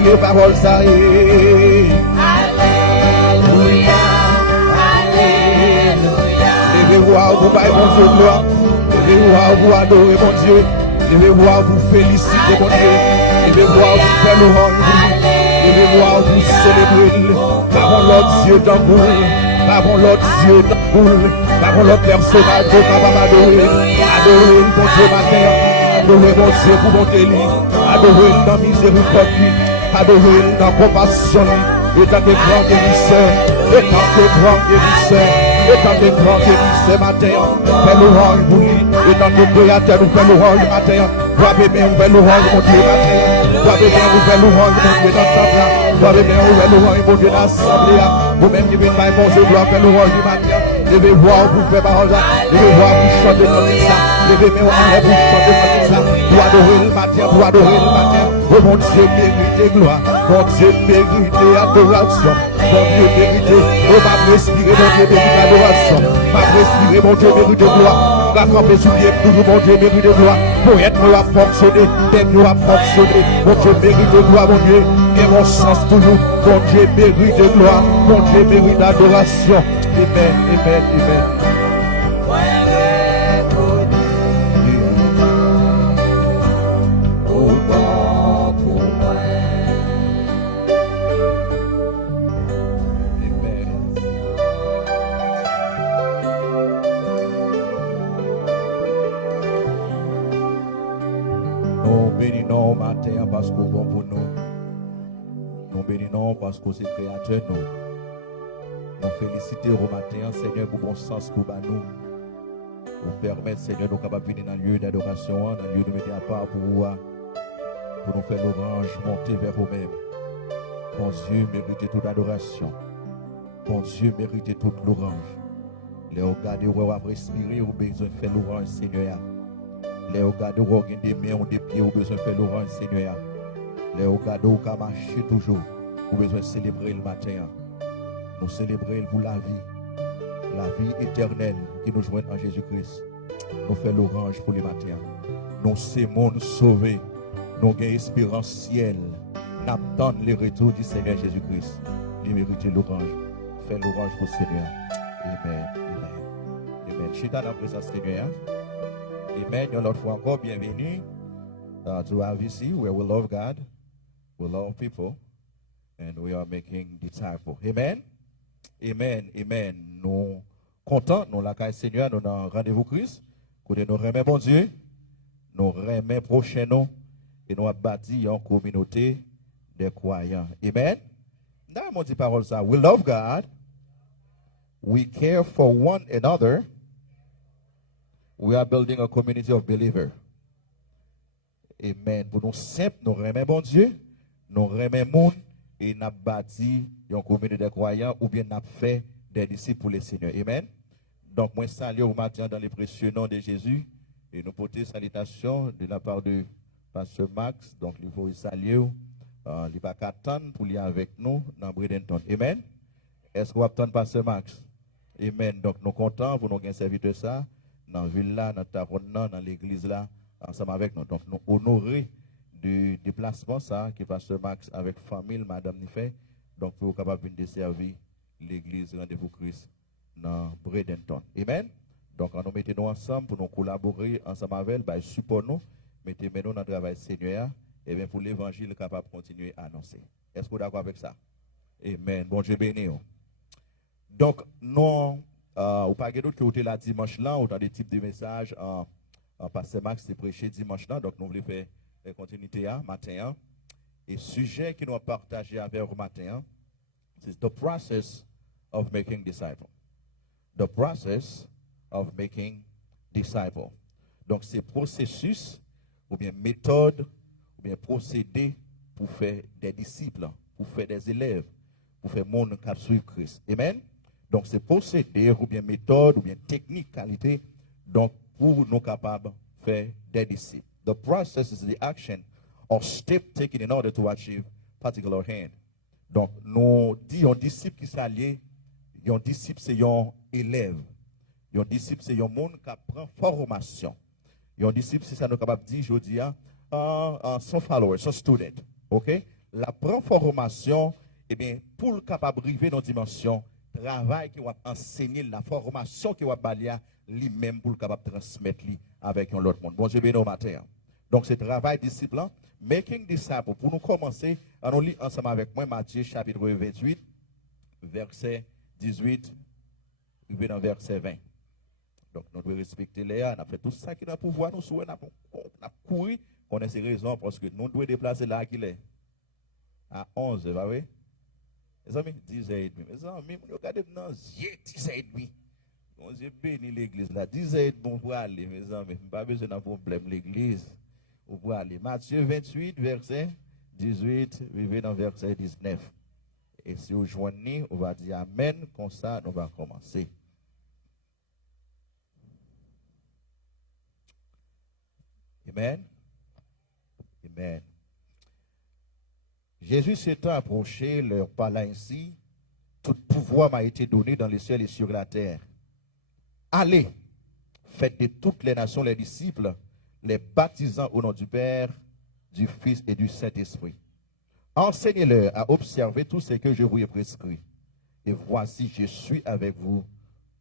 crier parole ça. Alléluia, Alléluia. Levez-vous à vous, Père, mon Dieu, gloire. Levez-vous à vous, adorer, mon Dieu. Levez-vous à vous, féliciter, mon Dieu. Levez-vous à vous, faire louange. Levez-vous à vous, célébrer. Par l'autre Dieu dans vous. Par l'autre Dieu dans vous. Par l'autre personnage, vous capable d'adorer. Adorer, mon Dieu, matin. Adorer, mon Dieu, pour monter lui. Adorer dans miséricorde. Adorer dans compassion. Et dans des grands guérisseurs. Et dans des grands guérisseurs. Et dans des grands guérisseurs matin. Fais louange pour lui. Et dans des créateurs, nous faisons louange matin. Toi, bébé, on fait louange, mon Dieu, matin. Toi, bébé, on fait louange, mon Dieu, dans l'assemblée. Toi, bébé, on fait louange, mon Dieu, dans l'assemblée. Vous-même qui venez par mon Dieu, gloire, fait louange du matin. Devez voir, vous faites parole là. Devez voir, vous chantez comme ça. Devez mettre en l'air, vous chantez comme ça. Pour adorer le matin, pour adorer le matin. Oh mon Dieu, mérite gloire. Mon Dieu, mérite adoration. Mon Dieu, mérite. Oh, ma respirer, mon Dieu, mérite adoration. Ma respirer, mon Dieu, mérite gloire. La camper sous pied, toujours mon Dieu, mérite gloire. Pour être nous à fonctionner, d'être nous à fonctionner. Mon Dieu, mérite gloire, mon Dieu. Et mon sens toujours. Mon Dieu, mérite gloire. Mon Dieu, mérite adoration. Amen, amen, amen. Nous bénissons matin parce qu'on est bon pour nous. Nous bénissons parce qu'on est créateur nous. Nous félicitons au matin, Seigneur, pour bon sens pour nous. Pour permettre, Seigneur, nous capables de venir dans le lieu d'adoration, dans le lieu de mettre à part pour nous faire l'orange monter vers nous-mêmes. Bon Dieu, méritez toute adoration. Bon Dieu, méritez toute l'orange. Les regarder où on va respirer, ou besoin de faire l'orange, Seigneur. Les regarder où on a des mains ou des pieds, ou besoin de faire l'orange, Seigneur. Les regarder où on marcher toujours, ou besoin de célébrer le matin. Nous célébrons pour la vie éternelle qui nous joint en Jésus-Christ. Nous faisons l'orange pour les matins. Nous sommes sauvés. Nous avons espérance ciel. Nous attendons le retour du Seigneur Jésus-Christ. Nous méritons l'orange. Fais l'orange pour le Seigneur. Amen. Amen. Amen. Chita dans la présence du Seigneur. Amen. Une autre fois encore, bienvenue to RVC where we love God, we love people, and we are making disciples. Amen. Amen, amen. Nous contents, nous la caille Seigneur, nous dans rendez-vous Christ. Côté nous remet bon Dieu, nous remet prochain nous et nous avons bâti une communauté de croyants. Amen. Dans mon dit parole ça, we love God, we care for one another, we are building a community of believers. Amen. Pour nous simples, nous remet bon Dieu, nous remet monde et nous avons bâti une communauté de croyants ou bien nous avons fait des disciples pour le Seigneur. Amen. Donc, moi, salue au matin dans les précieux noms de Jésus et nous portons salutations de la part de Pasteur Max. Donc, il faut saluer. Il n'y a pas qu'à attendre pour aller avec nous dans Bradenton. Amen. Est-ce qu'on va attendre Pasteur Max? Amen. Donc, nous sommes contents pour nous avoir servi de ça dans la ville là, dans Taronne, dans l'église là, ensemble avec nous. Donc, nous honorer du déplacement ça que Pasteur Max avec famille, Madame Nifé. Donc, pour être capable de desservir l'église Rendez-vous Christ dans Bradenton. Amen. Donc, nous mettons ensemble pour nous collaborer ensemble avec elle, support nous, mettez-nous dans le travail Seigneur, et bien pour l'évangile capable de continuer à annoncer. Est-ce que vous êtes d'accord avec ça? Amen. Bon Dieu béni. Donc, nous, ou pas que d'autres qui ont été là dimanche là, ou dans des types de messages, Pasteur Max s'est prêché dimanche là, donc nous voulons faire continuité matin. Et sujet qui nous a partagé avec vous matin, c'est the process of making disciples. The process of making disciples. Donc, c'est processus, ou bien méthode, ou bien procédé pour faire des disciples, pour faire des élèves, pour faire monde qui suivre Christ. Amen. Donc, c'est procédé, ou bien méthode, ou bien technique, qualité, donc pour nous capables de faire des disciples. The process is the action or step taken in order to achieve particular end. Donc, nous disons un disciple qui s'allie, un disciple c'est un élève, un disciple c'est un monde qui prend formation. Un disciple c'est ça nous capable de dire, je dis, son follower, son student. OK? la prend formation, eh bien, pour le capable arriver dans la dimension, travail qui va enseigner, la formation qui va balayer lui-même pour le capable transmettre lui avec un autre monde. Bon Dieu béni au matin. Donc, c'est travail disciple, making disciple. Pour nous commencer, allons lire ensemble avec moi Matthieu chapitre 28, verset 18, dans verset 20. Donc, nous devons respecter les on a fait tout ça qui est dans le pouvoir, nous souhaitons, on a couru, on a ces raisons parce que nous devons déplacer là qu'il est. À 11, vous voyez? Mes amis, 10h30. Mes amis, regardez dans 10h30. On Dieu béni l'église là. 10h30 pour aller, mes amis. Pas besoin d'un problème l'église. Pour aller. Matthieu 28, verset 18, vivez dans verset 19. Et si vous joignez, on va dire Amen. Comme ça, nous allons commencer. Amen. Amen. Jésus s'étant approché, leur parla ainsi, tout pouvoir m'a été donné dans les cieux et sur la terre. Allez, faites de toutes les nations les disciples, les baptisant au nom du Père, du Fils et du Saint-Esprit. Enseignez-leur à observer tout ce que je vous ai prescrit. Et voici, je suis avec vous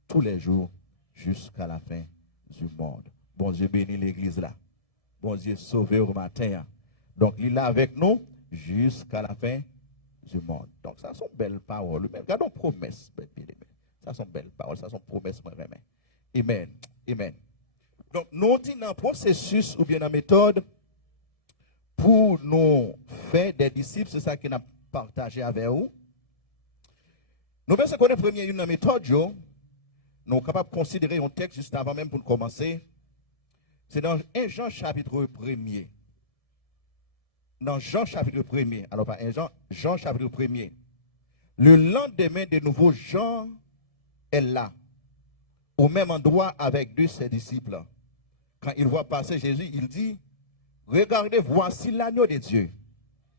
tous les jours jusqu'à la fin du monde. Bon Dieu bénit l'église là. Bon Dieu sauvé au matin. Donc, il est là avec nous jusqu'à la fin du monde. Donc, ça sont belles paroles. Regardons promesses. Ça sont belles paroles. Ça sont promesses. Amen. Amen. Donc, nous disons dans le processus ou bien dans la méthode pour nous faire des disciples, c'est ça qu'on a partagé avec vous. Nous pensons qu'on est premier une méthode, nous sommes capables de considérer un texte juste avant même pour commencer. C'est dans 1 Jean chapitre 1er. Dans Jean chapitre 1er. Alors, pas 1 Jean, Jean chapitre 1er. Le lendemain de nouveau, Jean est là, au même endroit avec deux de ses disciples. Quand il voit passer Jésus, il dit, regardez, voici l'agneau de Dieu.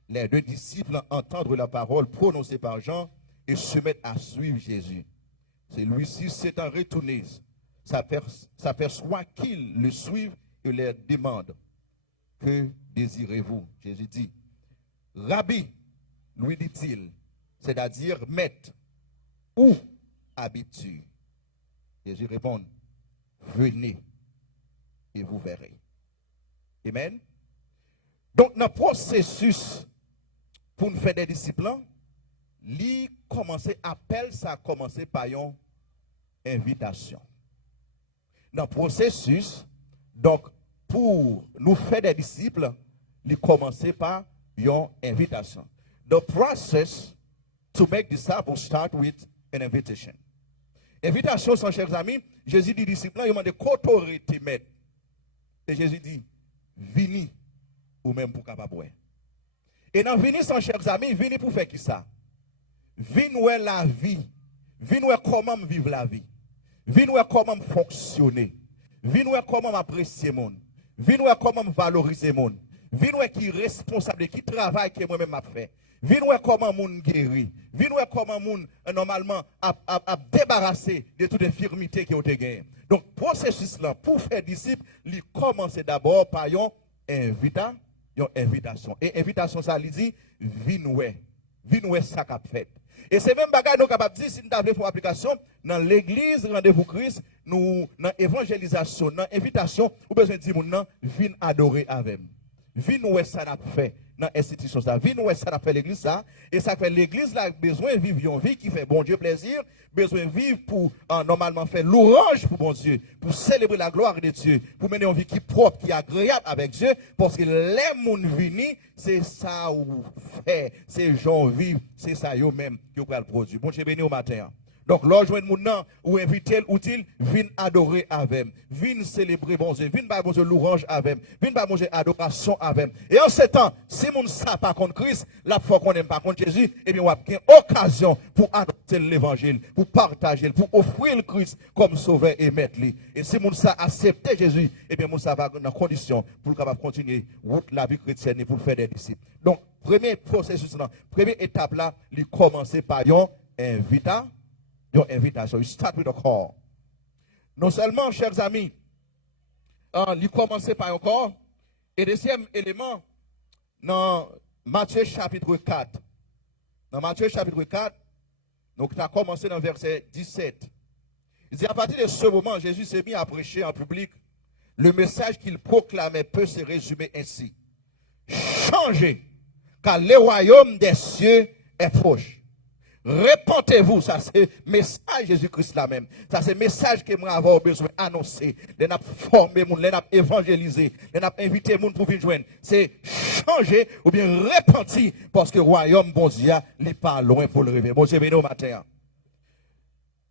Les deux disciples entendent la parole prononcée par Jean et se mettent à suivre Jésus. Celui-ci s'étant retourné, s'aperçoit qu'ils le suivent et leur demande, que désirez-vous? Jésus dit, Rabbi, lui dit-il, c'est-à-dire maître, où habites-tu? Jésus répond, venez et vous verrez. Amen. Donc, dans le processus pour nous faire des disciples, appel, ça a commencé par une invitation. Dans le processus, donc, pour nous faire des disciples, il commençait par une invitation. The process to make disciples start with an invitation. Invitation, sans chers amis, Jésus dit disciples, il demande qu'autorité mettre. Et Jésus dit, venez ou même pour capable. Et dans venir, sans chers amis, venez pour faire qui ça? Venez où est la vie. Venez où est comment vivre la vie. Venez où est comment fonctionner. Venez où est comment apprécier le monde. Venez où est comment valoriser le monde. Venez où est qui est responsable, qui travaille que moi-même a fait. Venez où est comment monde guéri. Venez où est comment monde normalement a débarrassé de toute infirmité qui ont été gagnées. Donc, processus là, pour faire disciple, il commence d'abord par une invitation. Et invitation, ça lui dit, venez ça qu'a fait. Et c'est même bagage nous capable de dire si nous avons fait application dans l'église rendez-vous Christ, nous dans évangélisation, dans invitation, ou besoin de dire maintenant viens adorer avec. Viens ça n'a fait dans l'institution ça. Viens ça n'a fait l'église ça et ça fait l'église là besoin de vivre une vie qui fait bon Dieu plaisir, besoin de vivre pour normalement faire louange pour bon Dieu, pour célébrer la gloire de Dieu, pour mener une vie qui est propre, qui est agréable avec Dieu parce que les monde venus, c'est ça ou fait, c'est gens vivent, c'est ça eux même qui va le produire. Bon Dieu béni au matin. Donc, l'enjoint moun nan, ou inviter ou-il, vin adorer avec, vin célébrer bon Dieu, vin ba bon Dieu louange avec, vin ba bon Dieu adoration avec. Et en ce temps, si moun sa pas contre Christ, la fois qu'on n'aime pas contre Jésus, eh bien, on a une occasion pour annoncer l'évangile, pour partager, pour offrir le Christ comme sauveur et maître. Et si moun sa accepte Jésus, eh bien, moun sa va dans condition pour capable continuer la vie chrétienne et pour faire des disciples. Donc, premier processus là, première étape là, il commence par une invitation. You start with a call. Non seulement, chers amis, il commence par un call. Et deuxième élément, dans Matthieu chapitre 4. Dans Matthieu chapitre 4, donc tu as commencé dans verset 17. Il dit, à partir de ce moment, Jésus s'est mis à prêcher en public. Le message qu'il proclamait peut se résumer ainsi. Changez, car le royaume des cieux est proche. Répentez-vous, ça c'est le message de Jésus-Christ là même. Ça c'est le message que moi avoir besoin d'annoncer. De nous former, de nous évangéliser, de nous inviter les gens pour venir joindre. C'est changer ou bien repentir parce que le royaume bon Dieu n'est pas loin pour le rêver. Bon Dieu, béni au matin.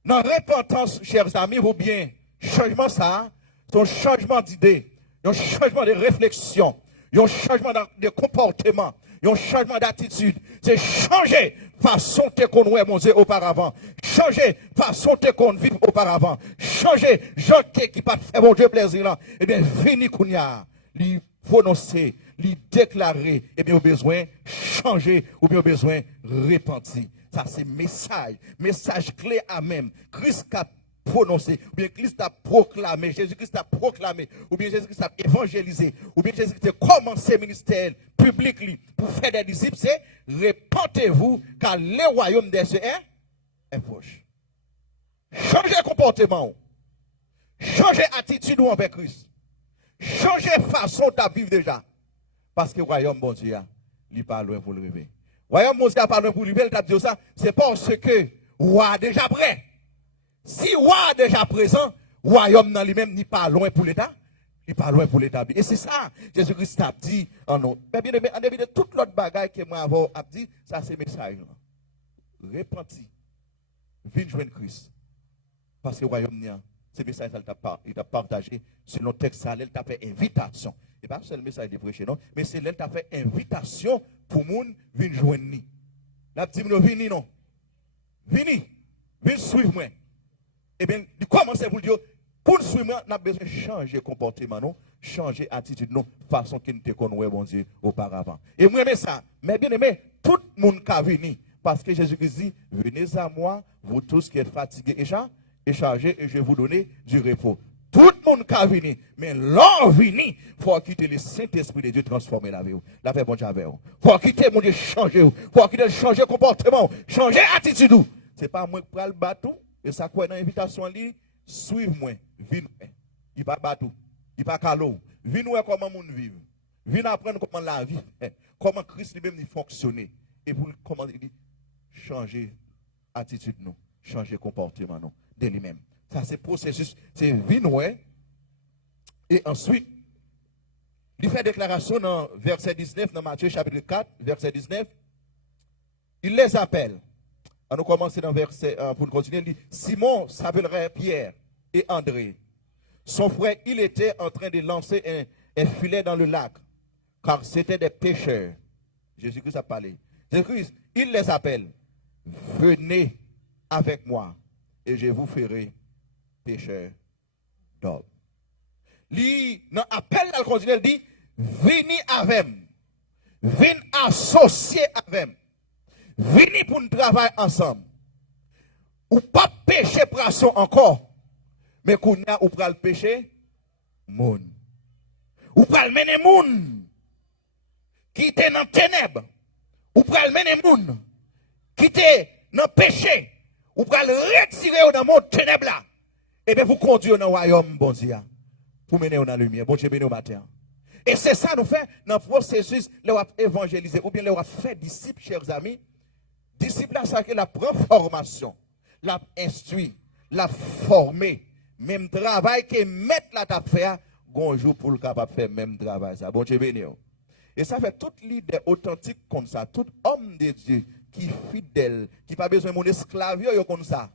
Dans repentance, chers amis, ou bien changement ça, c'est un changement d'idée, un changement de réflexion, un changement de comportement, un changement d'attitude. C'est changer façon qu'on ouais mon Dieu auparavant, changer façon qu'on vit auparavant, changer gens qui pas fait mon Dieu plaisir là. Eh bien, vini kounya, lui prononcer, lui déclarer, eh bien, au besoin changer ou bien au besoin repentir. Ça c'est message clé à même. Christ a prononcé, ou bien Christ a proclamé, Jésus-Christ a proclamé, ou bien Jésus-Christ a évangélisé, ou bien Jésus-Christ a commencé le ministère public pour faire des disciples, c'est répentez-vous car le royaume des cieux est proche. Changez comportement, changez attitude envers Christ, changez façon de vivre déjà, parce que le royaume bon Dieu, il n'est pas loin pour le rêver. Le royaume bon Dieu pas loin pour le rêver, il t'a dit ça, c'est parce que roi déjà prêt. Si roi déjà présent, royaume dans lui-même n'est pas loin pour l'État, il n'est pas loin pour l'établir. Et c'est ça, Jésus-Christ a dit en nous. Mais bien aimé, en début de toute l'autre bagaille que moi avons dit, ça c'est le message. Repentis, viens joindre Christ. Parce que le royaume, ce message, il t'a partagé selon le texte, il t'a fait invitation. Et pas seulement le message de prêcher, non, mais c'est là t'a fait invitation pour les gens venir joindre nous. Là, dit, venez non. Venez, venez suivre moi. Eh bien, il commence pour dire, pour nous suivre, nous avons besoin de changer le comportement, non? Changer l'attitude, non? Façon qu'il ne te connaît, bon Dieu, auparavant. Et moi, j'aime ça. Mais bien aimé, tout le monde qui venir. Parce que Jésus-Christ dit, venez à moi, vous tous qui êtes fatigués et chargés, et je vais vous donner du repos. Tout le monde qui venir. Mais l'on venir, il faut quitter le Saint-Esprit de Dieu transformer la vie. La paix, bon Dieu, avec vous. Il faut quitter, mon Dieu, changer. Il faut quitter, changer le comportement, changer l'attitude. Ce n'est pas moi qui prends le bateau. Et ça, quoi, dans l'invitation, suivez-moi, venez. Il pas bateau, il pas calot. Venez comment le monde vit. Venez apprendre comment la vie, comment Christ lui-même fonctionne. Et pour comment il dit, changer attitude, nous, changer comportement, nous, de lui-même. Ça, c'est processus, c'est venez. Et ensuite, il fait déclaration dans verset 19, dans Matthieu chapitre 4, verset 19. Il les appelle. On nous commence dans verset, pour nous continuer, il dit, Simon s'appellerait Pierre et André. Son frère, il était en train de lancer un filet dans le lac, car c'était des pêcheurs. Jésus-Christ a parlé. Jésus-Christ, il les appelle, venez avec moi, et je vous ferai pêcheurs d'hommes. Lui, dans l'appel, il dit, venez avec moi, venez associer avec moi. Venez pour nous travailler ensemble. Ou pas pécher poisson encore. Mais qu'on a ou pral pécher moun. Ou pral mener moun qui était dans ténèbres. Ou pral mener moun qui était dans péché. Ou pral retirer dans mon ténèbres là. Et bien vous conduire dans le royaume bon Dieu. Pour mener dans la lumière. Bon Dieu béni au matin. Et c'est ça nous fait dans le processus de évangéliser ou bien de faire disciples, chers amis. Disciple, ça que la prend formation, la instruit, la former, même travail que mettre la table faire, un jour pour le capable faire même travail ça. Bon Dieu béni. Et ça fait tout leader authentique comme ça, tout homme de Dieu qui fidèle, qui pas besoin de mon esclave yo comme ça.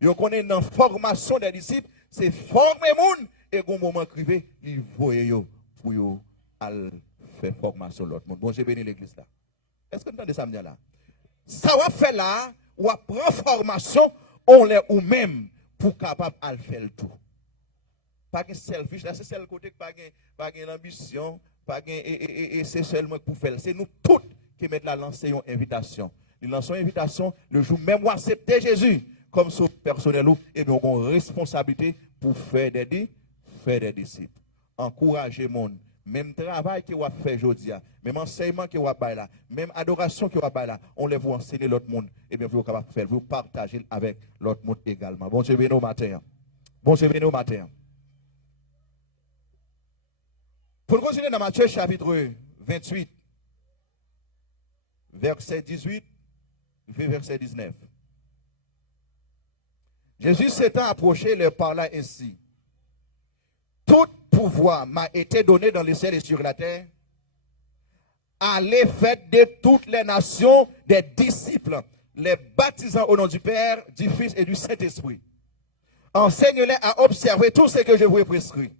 Yo connaît dans formation des disciples, c'est former moun et au moment crivé, il voye yo pour yo al faire formation l'autre monde. Bon Dieu béni l'église là. Est-ce que vous entendez ça là? Ça va faire là, ou à prendre formation, on l'est ou même pour capable de faire le tout. Pas de selfish, là c'est seul côté pas de l'ambition, et c'est seulement pour faire. C'est nous tous qui mettons la lancer une invitation. Nous lançons une invitation le jour même où accepter Jésus comme son personnel et nous avons une responsabilité pour faire des disciples. Encourager le monde, même travail que vous fait aujourd'hui, même enseignement que vous avez là, même adoration que vous avez là, on les vous enseigner l'autre monde, et bien vous êtes capable de faire, vous partager avec l'autre monde également. Bon Dieu béni au matin. Bon Dieu béni au matin. Pour continuer dans Matthieu chapitre 28, verset 18, verset 19. Jésus s'étant approché, leur parla ainsi. Tout pouvoir m'a été donné dans le ciel et sur la terre. Allez, faites de toutes les nations des disciples, les baptisant au nom du Père, du Fils et du Saint-Esprit. Enseigne-les à observer tout ce que je vous ai prescrit.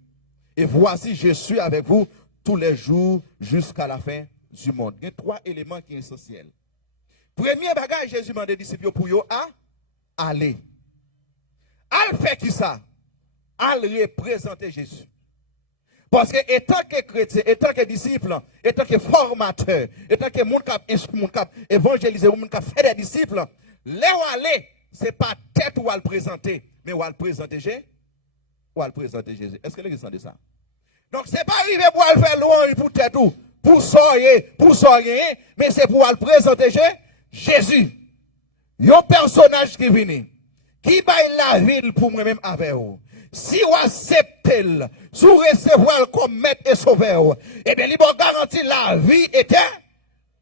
Et voici, je suis avec vous tous les jours jusqu'à la fin du monde. Il y a trois éléments qui sont essentiels. Premier bagage, Jésus m'a dit aux disciples pour eux à aller. Al fait qui ça? Al représenter Jésus. Parce que étant que chrétien, étant que disciple, étant que formateur, étant que monde cap évangéliser, monde cap faire des disciples, là où aller, c'est pas tête où al présenter, mais où al présenter Jésus. Où al présenter Jésus. Est-ce que les gens de ça? Donc c'est pas arrivé pour al faire loin pour tête ou pour soyer, mais c'est pour al présenter Jésus. Un personnage qui vient, qui baille la ville pour moi-même avec vous. Si vous acceptez, si vous recevez comme maître et sauveur, eh bien, il vous garantit la vie éternelle.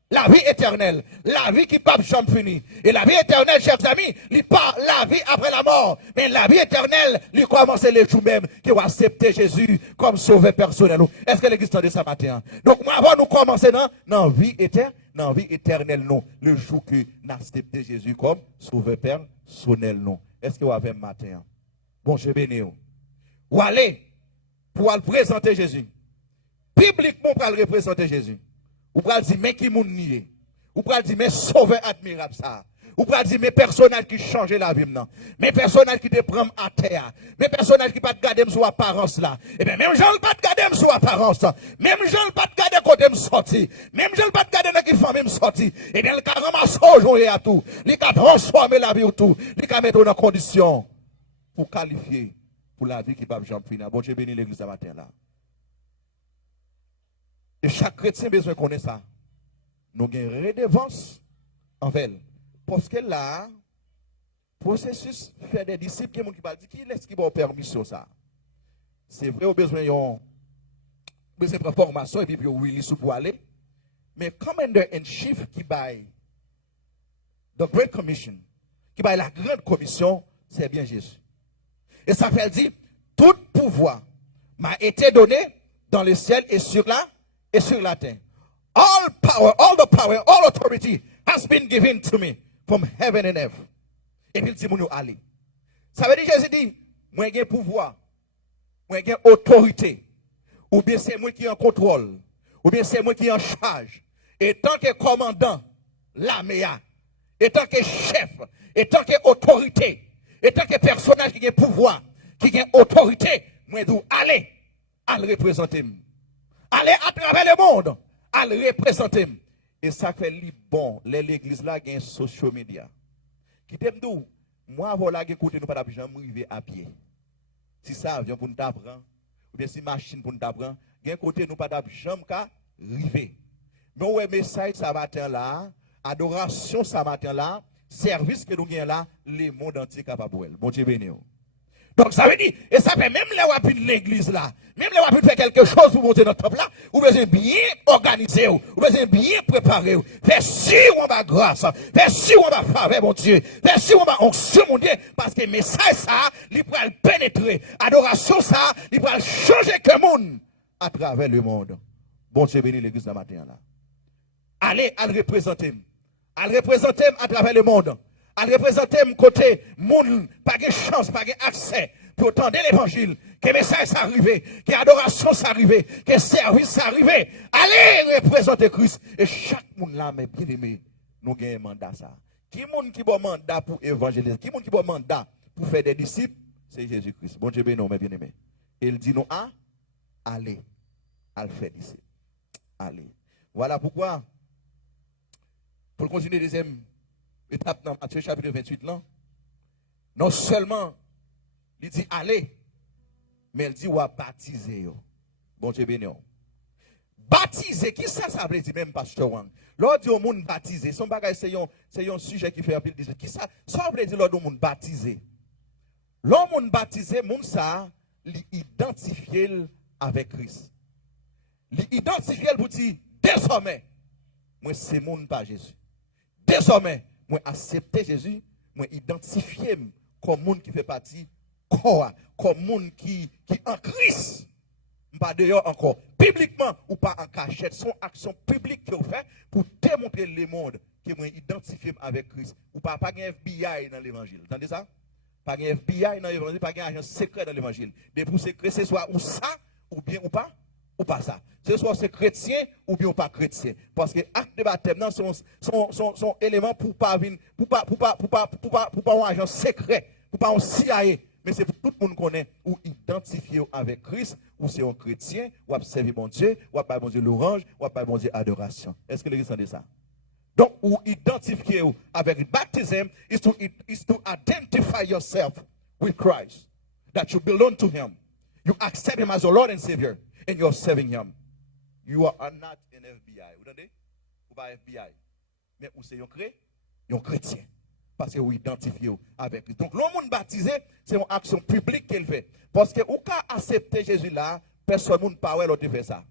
La vie éternelle. La vie qui ne peut jamais finir. Et la vie éternelle, chers amis, il pas la vie après la mort. Mais la vie éternelle, il commence les jours même qui vous accepter Jésus comme sauveur personnel. Est-ce que l'église de ce matin? Donc, moi, avant nous commencer dans la vie éternelle, dans la vie éternelle, non. Le jour que nous acceptons Jésus comme sauveur personnel, non. Est-ce que vous avez un matin? Bon, je bénis vous. Ou aller pour aller présenter Jésus. Publiquement pour aller représenter Jésus. Ou pour dire, mais qui moun nié. Ou pour dire, mais sauveur admirable ça. Ou pour dire, mais personnel qui change la vie maintenant. Mais personnel qui te prend à terre. Mais personnel qui pas te garder sur apparence là. Et bien, même gens pas te garder sur apparence. Même gens pas te garder côté me sorti. Même gens pas te garder dans qui famille me sorti. Et bien, le cas ramasse aujourd'hui à tout. Il a transformé la vie ou tout. Il a mettre dans condition pour qualifier pour la vie qui va jamais finir. Bon Dieu béni l'église ce matin là. Et chaque chrétien a besoin de connaître ça. Nous avons une redevance envers elle. Parce que là, processus fait des disciples qui va dire qui est-ce qui va permission ça. C'est vrai, au besoin de formation et puis oui, pour aller. Mais commander in chief qui baille the Great Commission, qui baille la grande commission, c'est bien Jésus. Et ça fait dire, tout pouvoir m'a été donné dans le ciel et sur la terre. All the power, all authority has been given to me from heaven and earth. Et puis il dit, nous aller. Ça veut dire, Jésus dit, moi j'ai pouvoir, moi j'ai autorité, ou bien c'est moi qui en contrôle, ou bien c'est moi qui en charge. Et tant que commandant, l'armée, et tant que chef, et tant que autorité, et tant que personnage qui a pouvoir, qui a autorité, moi je dis, allez, à le représenter. Allez à travers le monde, à le représenter. Et ça fait bon, l'église là, il y a un social media. Qui t'aime d'où? Moi, voilà, écoutez, nous pas jamais arriver à pied. Si ça avion pour nous t'apprendre, ou bien si machine pour nous t'apprendre, il y a un côté, nous pas jamais arriver. Mais ouais, message ça matin là, adoration ça matin là, service que nous avons là, le monde entier capable. Bon Dieu béni. Donc ça veut dire, et ça fait même les wapis de l'église là, même les wapis de faire quelque chose pour monter notre temple là, vous besoin bien organiser, vous besoin bien préparer, faire si on va grâce, faire si on va faveur mon Dieu, faire si on va onction mon Dieu, parce que message ça, il peut pénétrer, adoration ça, il peut changer le monde à travers le monde. Bon Dieu béni l'église ce matin là. Allez à le représenter à travers le monde. À représenter mon côté, moun, pas de chance, pas de accès pour tendre l'évangile, que message s'arrive, que adoration s'arrive, que service s'arrive. Allez représenter Christ. Et chaque monde là, mes bien-aimés, nous avons un mandat ça. Qui monde qui a un mandat pour évangéliser, qui monde qui a un mandat pour faire des disciples, c'est Jésus-Christ. Bon Dieu béni, mes bien-aimés. Il dit nous, allez, à le faire disciples. Allez. Voilà pourquoi, pour continuer deuxième étape dans Matthieu chapitre 28 là, non seulement il dit allez, mais il dit ou baptiser. Bon Dieu béni. Baptiser, qui ça veut dire même pasteur Wang? Lors du monde baptisé, son bagage c'est un sujet qui fait un peu de qui ça veut dire lors du monde baptisé. Lors monde baptisé, monde ça l'identifier avec Christ. L'identifier pour dire désormais moi c'est monde pas Jésus. Désormais moi accepter Jésus, moi identifier comme monde qui fait partie corps, comme monde qui en Christ. Pas d'ailleurs encore publiquement ou pas en cachette, son action publique que vous faites pour démontrer le monde que vous identifié avec Christ. Ou pas un FBI dans l'évangile. Vous entendez ça? Pas un FBI dans l'évangile, pas un agent secret dans l'évangile. Des pour secret, c'est soit ou ça, ou bien ou pas ça. C'est soit c'est chrétien ou bien ou pas chrétien. Parce que acte de baptême sont éléments pour pas un agent secret, pour pas un CIA. Mais c'est pour tout le monde connaît ou identifié avec Christ, ou c'est un chrétien, ou a servi mon Dieu, ou a pas bon Dieu l'orange, ou a pas bon Dieu adoration. Est-ce que l'église entend ça? Donc, ou identifier avec le baptême is to identify yourself with Christ. That you belong to Him. You accept Him as your Lord and Savior, and you're serving Him. You are not an FBI. Vous entendez? Ou pas FBI. Mais ou c'est un chrétien. Parce que vous identifiez avec lui. Donc, le monde baptisé, c'est une action publique qu'elle fait. Parce que vous pouvez accepter Jésus là, personne ne peut pas faire ça.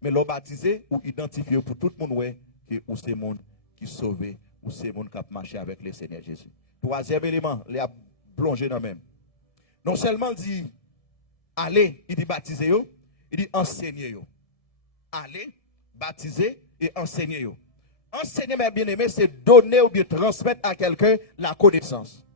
Mais le baptisé, vous identifiez pour tout le monde que c'est le monde qui sauve, ou c'est le monde qui a marché avec le Seigneur Jésus. Troisième élément, il a plongé dans le même. Non seulement il dit, allez, il dit baptiser, il dit enseigner. Allez, baptiser et enseigner. Enseigner, mes bien-aimés, c'est donner ou bien transmettre à quelqu'un la connaissance.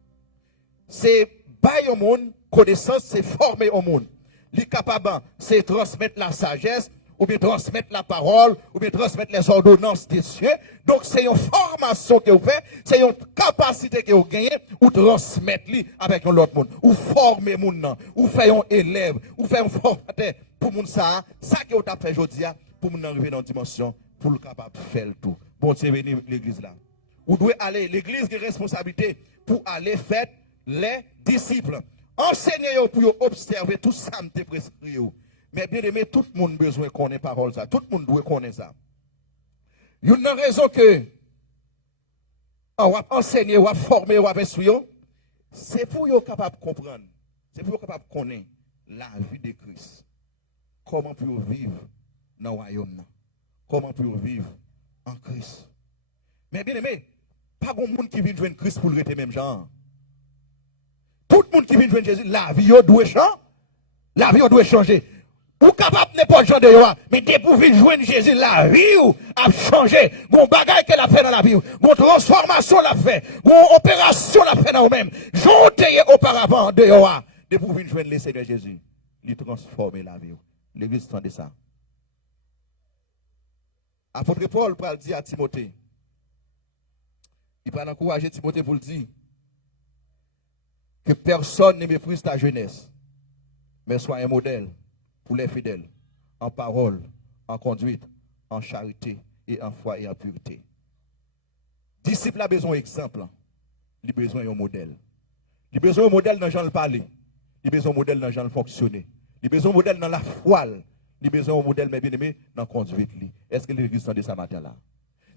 C'est bailler au monde, connaissance, c'est former au monde. L'incapable, c'est transmettre la sagesse, ou bien transmettre la parole, ou bien transmettre les ordonnances des cieux. Donc, c'est une formation que vous faites, c'est une capacité que vous gagnez, ou transmettre avec l'autre monde, ou former le monde, ou faire un élève, ou faire un formateur pour le monde ça que vous avez fait aujourd'hui, pour nous arriver dans une dimension, pour le capable de faire le tout. Bon Dieu, venez l'église là. Vous devez aller, l'église a responsabilité pour aller faire les disciples. Enseignez-vous pour observer tout ça, me prescrit. Mais bien aimé, tout le monde a besoin de connaître parole ça. Tout le monde doit connaître ça. Il y a une raison que on va enseigner, on va former, on va instruire. C'est pour être capable de comprendre. C'est pour être capable de connaître la vie de Christ. Comment pour vivre dans le royaume. Comment pour vivre en Christ. Mais bien aimé, pas de monde qui vient joindre Christ pour le rester même genre. Tout le monde qui vient joindre Jésus, la vie doit changer. La vie doit changer. Ou capable n'est pas de joindre, mais dès pour venir joindre Jésus, la vie a changé. Bon bagage qu'elle a fait dans la vie, bon transformation l'a fait, bon opération l'a fait dans vous-même. J'entendais auparavant de Yoa. Dès pour venir joindre le Seigneur Jésus, il transforme la vie. L'église entend ça. Apôtre Paul va dire à Timothée, il va encourager Timothée pour le dire, que personne ne méprise ta jeunesse, mais sois un modèle pour les fidèles, en parole, en conduite, en charité et en foi et en pureté. Disciple a besoin d'exemple, il a besoin d'un modèle. Il a besoin d'un modèle dans le genre de parler, il a besoin d'un modèle dans le genre de fonctionner, il a besoin d'un modèle dans la foi. Il a besoin d'un modèle, mais bien aimé, dans la conduite. Est-ce que l'église de ça matin là?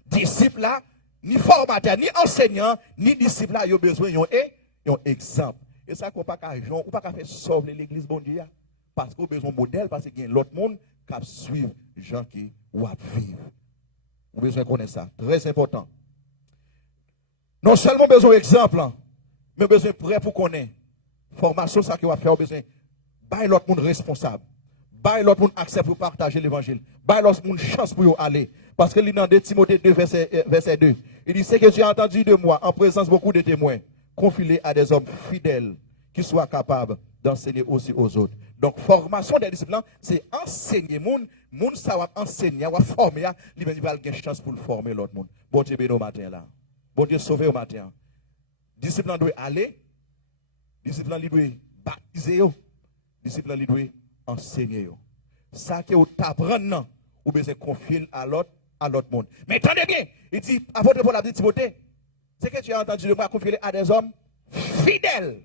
Disciple là, ni formateur, ni enseignant, ni disciple là, il a besoin d'un exemple. Et ça, qu'on ne peut pas faire sauver l'église, bon Dieu, parce qu'on a besoin d'un modèle, parce qu'il y a l'autre monde qui suit les gens qui vivent. On a besoin de connaître ça. Très important. Non seulement besoin d'exemple, mais besoin de prêt pour connaître. Formation, ça qu'on va faire, besoin de l'autre monde responsable. Bah l'autre monde accepte pour partager l'évangile. Bah l'autre monde chance pour aller. Parce que dans 2 Timothée 2, verset 2, il dit, c'est que tu as entendu de moi, en présence de beaucoup de témoins, confie-les à des hommes fidèles qui soient capables d'enseigner aussi aux autres. Donc, formation des disciples, c'est enseigner monde ça va enseigner, va former, il va avoir une chance pour former l'autre monde. Bon Dieu béni au matin là. Bon Dieu sauver au matin. Disciples doit aller, disciples doit baptiser, disciples doit enseigner. Ça que vous t'apprendre, vous besoin confier à l'autre monde. Mais attendez bien, il dit, apôtre Paul a dit Timothée, c'est que tu as entendu de moi confier à des hommes fidèles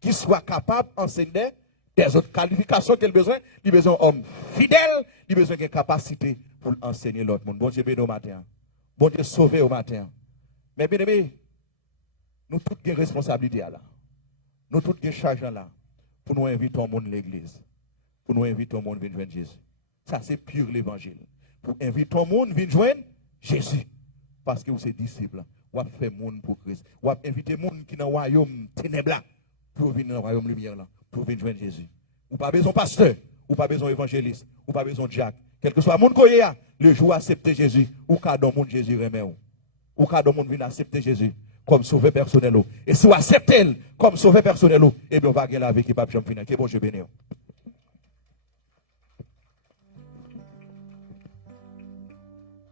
qui soient capables d'enseigner des autres qualifications qu'il a besoin. Il a besoin d'hommes fidèles, il a besoin de capacité pour enseigner l'autre monde. Bon Dieu béni au matin. Bon Dieu sauvé au matin. Mais bien aimé, nous tous avons responsabilité là. Nous tous avons charge là pour nous inviter au monde l'église. Pour nous inviter au monde à venir joindre Jésus. Ça c'est pur l'évangile. Pour inviter au monde à venir joindre Jésus. Parce que vous êtes disciples. Vous avez fait monde pour Christ. Vous avez invité monde qui est dans le royaume ténèbres pour venir dans le royaume lumière là. Pour venir joindre Jésus. Ou pas besoin de pasteur, ou pas besoin d'évangéliste, ou pas besoin de Jacques. Quel que soit le monde qu'il y a, le jour accepter Jésus, ou quand dans le monde Jésus remet ou quand dans le monde vient accepter Jésus comme sauveur personnel. Et si vous acceptez comme sauveur personnel, et bien on va gagner la vie qui ne peut pas finir. Que bon Dieu bénisse.